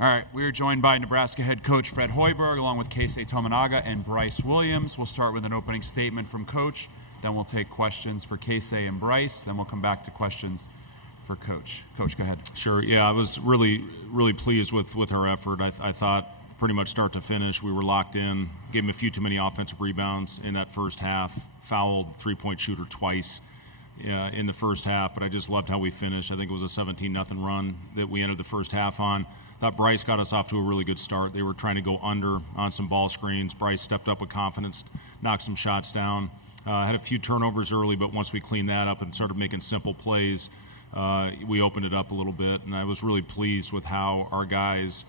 All right, we're joined by Nebraska head coach Fred Hoiberg, along with Keisei Tominaga and Bryce Williams. We'll start with an opening statement from Coach, then we'll take questions for Keisei and Bryce, then we'll come back to questions for Coach. Coach, go ahead. Sure, yeah, I was really pleased with our effort. I thought pretty much start to finish, we were locked in, gave him a few too many offensive rebounds in that first half, fouled three-point shooter twice in the first half, but I just loved how we finished. I think it was a 17-0 run that we ended the first half on. Thought Bryce got us off to a really good start. They were trying to go under on some ball screens. Bryce stepped up with confidence, knocked some shots down. Had a few turnovers early, but once we cleaned that up and started making simple plays, we opened it up a little bit, and I was really pleased with how our guys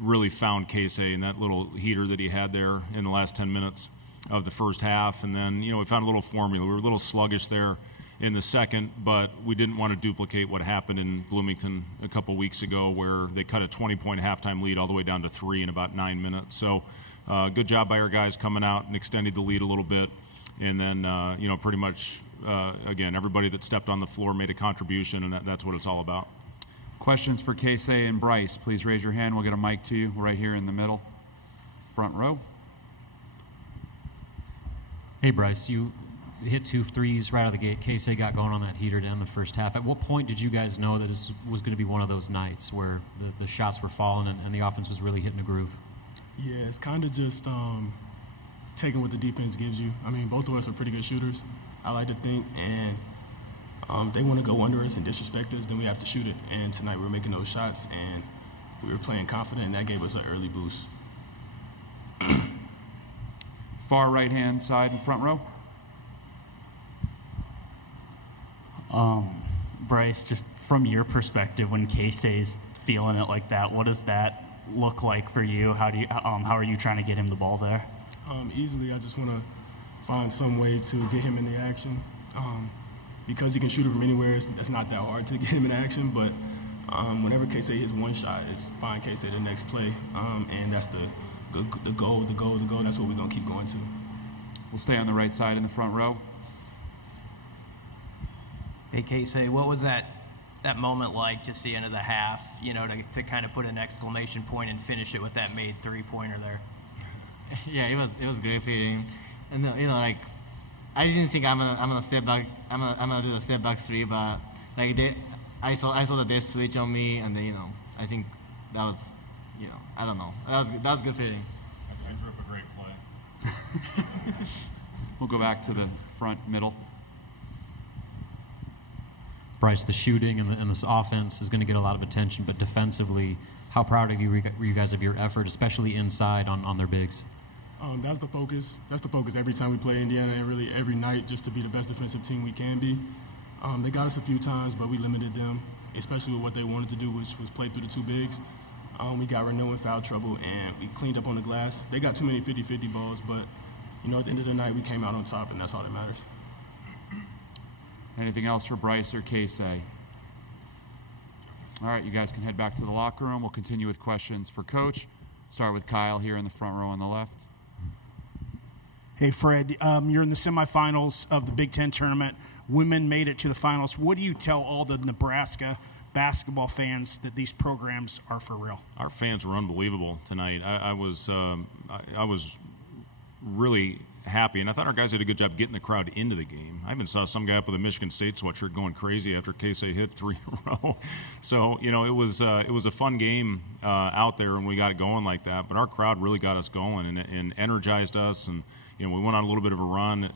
really found Keisei and that little heater that he had there in the last 10 minutes of the first half. And then, we found a little formula. We were a little sluggish there in the second, but we didn't want to duplicate what happened in Bloomington a couple weeks ago where they cut a 20-point halftime lead all the way down to 3 in about 9 minutes. So good job by our guys coming out and extending the lead a little bit. And then, pretty much, again, everybody that stepped on the floor made a contribution, and that's what it's all about. Questions for Keisei and Bryce, please raise your hand. We'll get a mic to you right here in the middle, front row. Hey, Bryce, you hit 2 threes right out of the gate. Keisei got going on that heater down the first half. At what point did you guys know that this was going to be one of those nights where the shots were falling and the offense was really hitting a groove? Yeah, it's kind of just taking what the defense gives you. I mean, both of us are pretty good shooters, I like to think, and they want to go under us and disrespect us, then we have to shoot it. And tonight we were making those shots, and we were playing confident, and that gave us an early boost. Far right-hand side in front row. Bryce, just from your perspective, when Keisei's feeling it like that, what does that look like for you? How are you trying to get him the ball there? Easily, I just want to find some way to get him in the action. Because he can shoot it from anywhere, it's not that hard to get him in action. But whenever Keisei hits one shot, it's find Keisei the next play, and that's the goal. That's what we're gonna keep going to. We'll stay on the right side in the front row. Hey, Keisei, what was that moment like, just the end of the half, to kind of put an exclamation point and finish it with that made three-pointer there? Yeah, it was great feeling, and I didn't think I'm gonna step back. I'm gonna do the step back three, but I saw that they switch on me, and then I think that was I don't know, that was good feeling. I drew up a great play. We'll go back to the front middle. Bryce, the shooting and this offense is going to get a lot of attention, but defensively, how proud of you were you guys of your effort, especially inside on their bigs? That's the focus. That's the focus every time we play Indiana, and really every night, just to be the best defensive team we can be. They got us a few times, but we limited them, especially with what they wanted to do, which was play through the 2 bigs. We got Renault in foul trouble, and we cleaned up on the glass. They got too many 50-50 balls, but at the end of the night, we came out on top, and that's all that matters. Anything else for Bryce or Keisei? All right, you guys can head back to the locker room. We'll continue with questions for Coach. Start with Kyle here in the front row on the left. Hey, Fred, you're in the semifinals of the Big Ten tournament. Women made it to the finals. What do you tell all the Nebraska basketball fans that these programs are for real? Our fans were unbelievable tonight. I was really happy, and I thought our guys did a good job getting the crowd into the game. I even saw some guy up with a Michigan State sweatshirt going crazy after Keisei hit 3 in a row. So it was a fun game out there, and we got it going like that. But our crowd really got us going and energized us, and we went on a little bit of a run.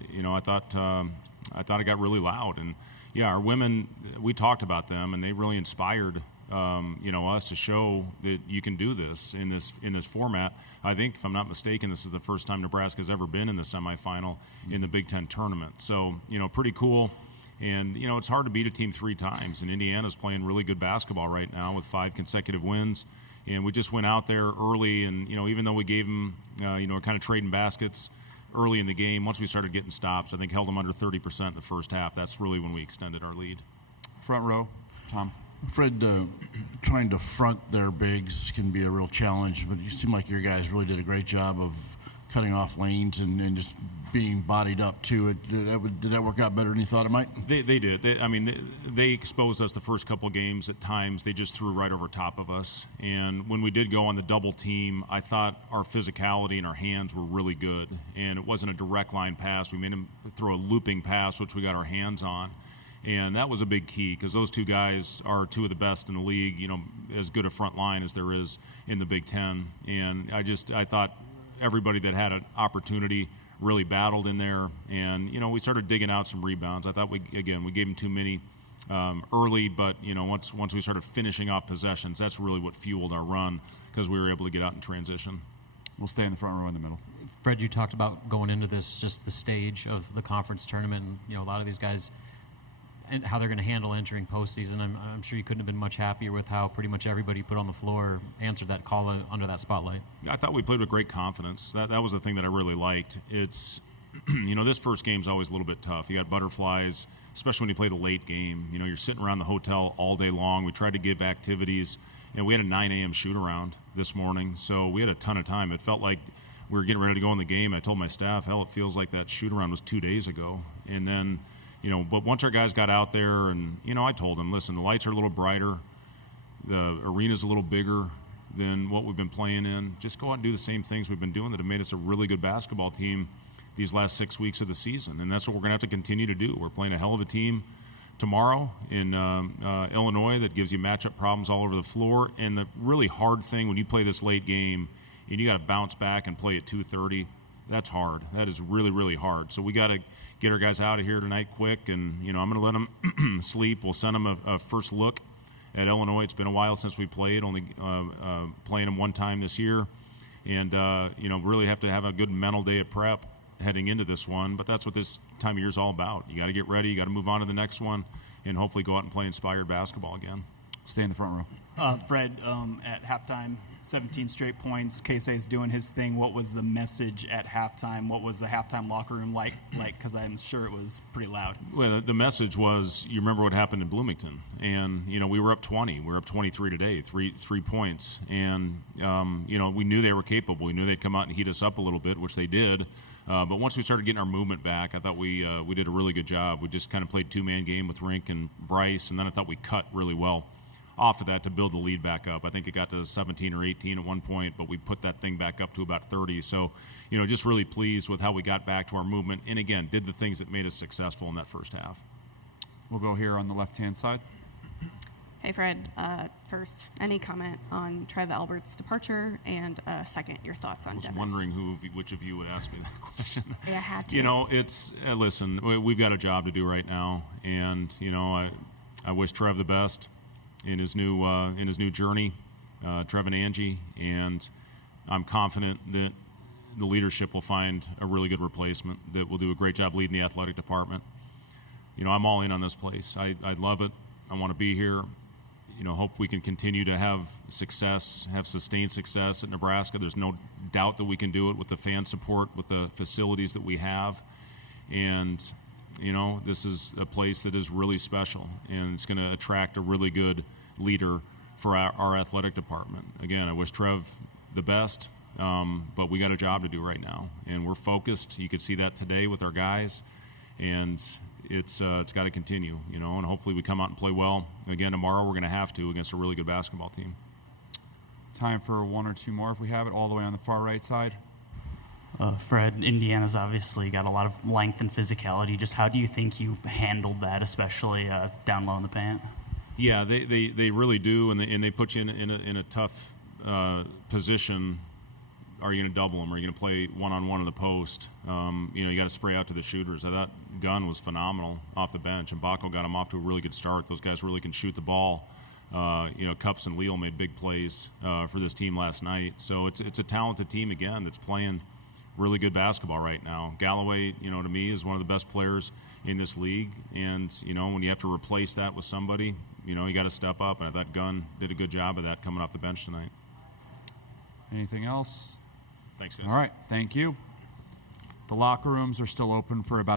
I thought it got really loud, and yeah, our women, we talked about them, and they really inspired us to show that you can do this in this format. I think, if I'm not mistaken, this is the first time Nebraska's ever been in the semifinal in the Big Ten tournament. So, pretty cool. And, it's hard to beat a team 3 times. And Indiana's playing really good basketball right now with 5 consecutive wins. And we just went out there early, and, even though we gave them, kind of trading baskets early in the game, once we started getting stops, I think held them under 30% in the first half. That's really when we extended our lead. Front row, Tom. Fred, trying to front their bigs can be a real challenge, but you seem like your guys really did a great job of cutting off lanes and just being bodied up to it. Did that work out better than you thought it might? They did. They exposed us the first couple games. At times, they just threw right over top of us. And when we did go on the double team, I thought our physicality and our hands were really good. And it wasn't a direct line pass. We made them throw a looping pass, which we got our hands on. And that was a big key because those two guys are two of the best in the league, as good a front line as there is in the Big Ten. And I thought everybody that had an opportunity really battled in there. And, we started digging out some rebounds. I thought we gave them too many early, but, once we started finishing off possessions, that's really what fueled our run because we were able to get out in transition. We'll stay in the front row in the middle. Fred, you talked about going into this, just the stage of the conference tournament, and, a lot of these guys and how they're going to handle entering postseason. I'm sure you couldn't have been much happier with how pretty much everybody put on the floor answered that call under that spotlight. I thought we played with great confidence. That was the thing that I really liked. It's, this first game's always a little bit tough. You got butterflies, especially when you play the late game. You're sitting around the hotel all day long. We tried to give activities. We had a 9 a.m. shoot-around this morning, so we had a ton of time. It felt like we were getting ready to go in the game. I told my staff, hell, it feels like that shoot-around was 2 days ago. And then, but once our guys got out there and, I told them, listen, the lights are a little brighter, the arena's a little bigger than what we've been playing in. Just go out and do the same things we've been doing that have made us a really good basketball team these last 6 weeks of the season. And that's what we're going to have to continue to do. We're playing a hell of a team tomorrow in Illinois that gives you matchup problems all over the floor. And the really hard thing when you play this late game and you got to bounce back and play at 2:30, that's hard. That is really, really hard. So we got to get our guys out of here tonight quick, and I'm going to let them sleep. We'll send them a first look at Illinois. It's been a while since we played, only playing them one time this year, and really have to have a good mental day of prep heading into this one. But that's what this time of year is all about. You got to get ready. You got to move on to the next one, and hopefully go out and play inspired basketball again. Stay in the front row. Fred, at halftime, 17 straight points. Casey's doing his thing. What was the message at halftime? What was the halftime locker room like? Because I'm sure it was pretty loud. Well, the message was, you remember what happened in Bloomington, and we were up 20. We were up 23 today, three points, and we knew they were capable. We knew they'd come out and heat us up a little bit, which they did. But once we started getting our movement back, I thought we did a really good job. We just kind of played two-man game with Rink and Bryce, and then I thought we cut really well off of that to build the lead back up. I think it got to 17 or 18 at one point, but we put that thing back up to about 30. So, just really pleased with how we got back to our movement and, again, did the things that made us successful in that first half. We'll go here on the left-hand side. Hey, Fred. First, any comment on Trev Albert's departure? And second, your thoughts on Dennis? I was wondering which of you would ask me that question. Yeah, I had to. It's listen, we've got a job to do right now, and I wish Trev the best in his new journey, Trev and Angie, and I'm confident that the leadership will find a really good replacement that will do a great job leading the athletic department. I'm all in on this place. I love it. I want to be here. Hope we can continue to have success, have sustained success at Nebraska. There's no doubt that we can do it with the fan support, with the facilities that we have, and this is a place that is really special, and it's going to attract a really good leader for our athletic department. Again, I wish Trev the best, but we got a job to do right now, and we're focused. You could see that today with our guys, and it's got to continue, and hopefully we come out and play well. Again, tomorrow we're going to have to against a really good basketball team. Time for one or two more if we have it, all the way on the far right side. Fred, Indiana's obviously got a lot of length and physicality. Just how do you think you handled that, especially down low in the paint? Yeah, they really do, and they put you in a tough position. Are you going to double them? Are you going to play one-on-one in the post? You got to spray out to the shooters. I thought Gunn was phenomenal off the bench, and Baco got him off to a really good start. Those guys really can shoot the ball. Cups and Leal made big plays for this team last night. So it's a talented team again that's playing really good basketball right now. Galloway, to me, is one of the best players in this league. And, when you have to replace that with somebody, you got to step up. And I thought Gunn did a good job of that coming off the bench tonight. Anything else? Thanks, guys. All right. Thank you. The locker rooms are still open for about